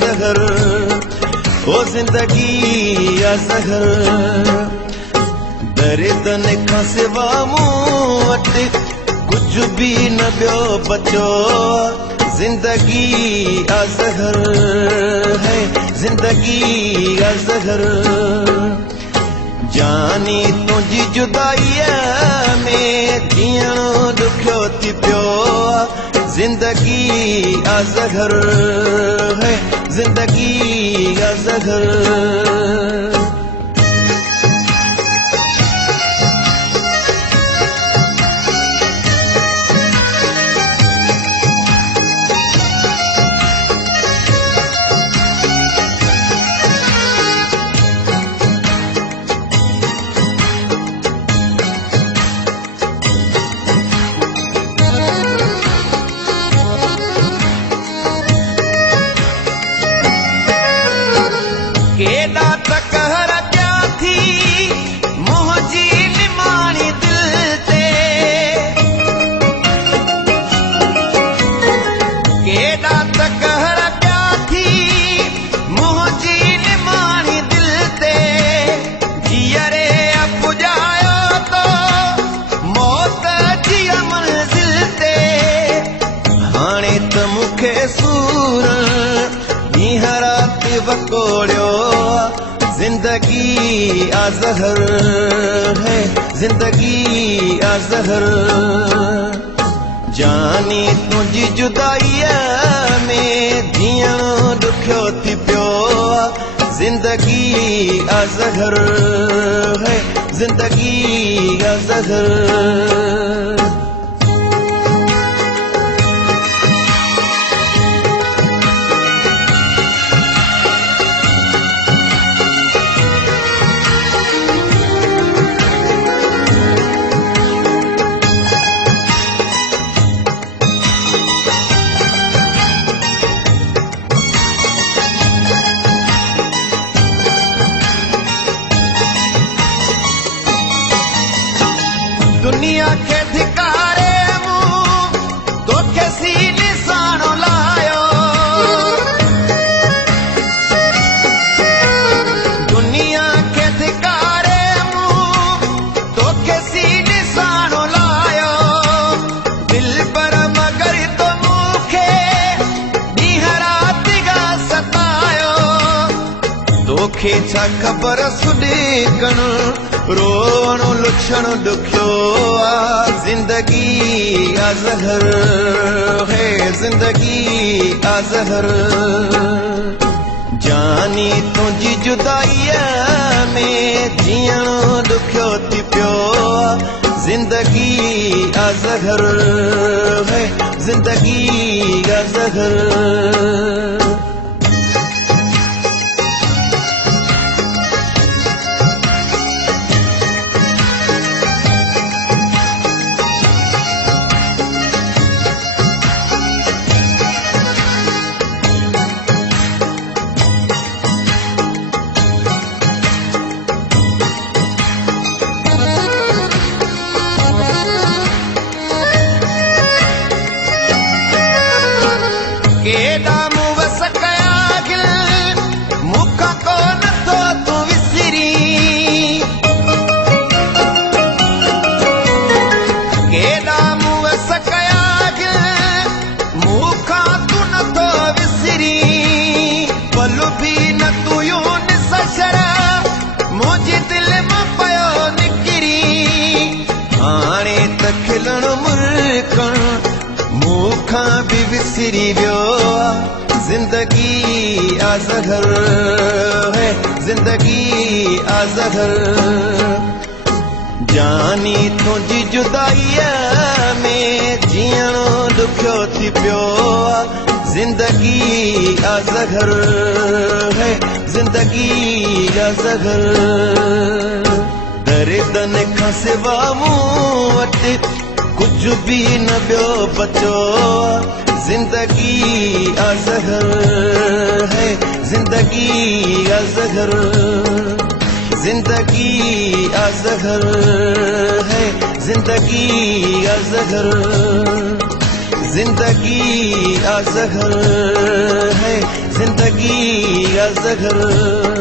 ज़हर ओ ज़िंदगी या ज़हर दर्दन खां सिवा मूं वटि कुझु बि न ॿियो बचो ज़िंदगी या ज़हर है ज़िंदगी या ज़हर जानी तुंहिंजी जुदाईअ में जीअणो ॾुखियो थी पियो ज़िंदगी या ज़हर है ज़िंदगी या ज़हर केॾा त कहर कया थी मुंहिंजी निमाणी दिल ते केॾा त कहर कया थी मुंहिंजी निमाणी दिल ते जीअरे पुॼायो तो मौत जी मंज़िल ते हाणे त मूंखे सूर ॾींहं राति वकोड़ियो ज़िंदगी या ज़हर है ज़िंदगी या ज़हर जानी तुंहिंजी जुदाईअ में जीअणो ॾुखियो थी पियो ज़िंदगी या ज़हर है ज़िंदगी या ज़हर दुनिया के धिकारे मूं तोखे सीने साणो लायो दुनिया के धिकारे मूं तोखे सीने साणो लायो दिल पर मगर तो मूंखे ॾींहं राति गा सतायो तोखे छा ख़बर सुॾेकण रोवण लुछण ॾुखियो ज़िंदगी या ज़हर है ज़िंदगी या ज़हर जानी तुंहिंजी जुदाईअ में जीअणो ॾुखियो थी पियो ज़िंदगी या ज़हर है ज़िंदगी या ज़हर केॾा मूं वस कया गिल मूंखां को नथो तूं विसरी केॾा मूं वस कया गिल मूंखां तूं नथो विसरी पल बि न तूं यूनिस शर मुंहिंजी दिलि मां पियो निकिरी हाणे त खिलण मुल्कण मूंखां बि विसरी वियो ज़िंदगी या ज़हर है ज़िंदगी या ज़हर जानी तुंहिंजी जुदाईअ में जीअणो ॾुखियो थी पियो ज़िंदगी या ज़हर है ज़िंदगी या ज़हर दर्दन खां सिवा मूं वटि कुझु बि न ॿियो बचो ज़िंदगी या ज़हर है ज़िंदगी या ज़हर ज़िंदगी या ज़हर है ज़िंदगी या ज़हर ज़िंदगी या ज़हर है ज़िंदगी घर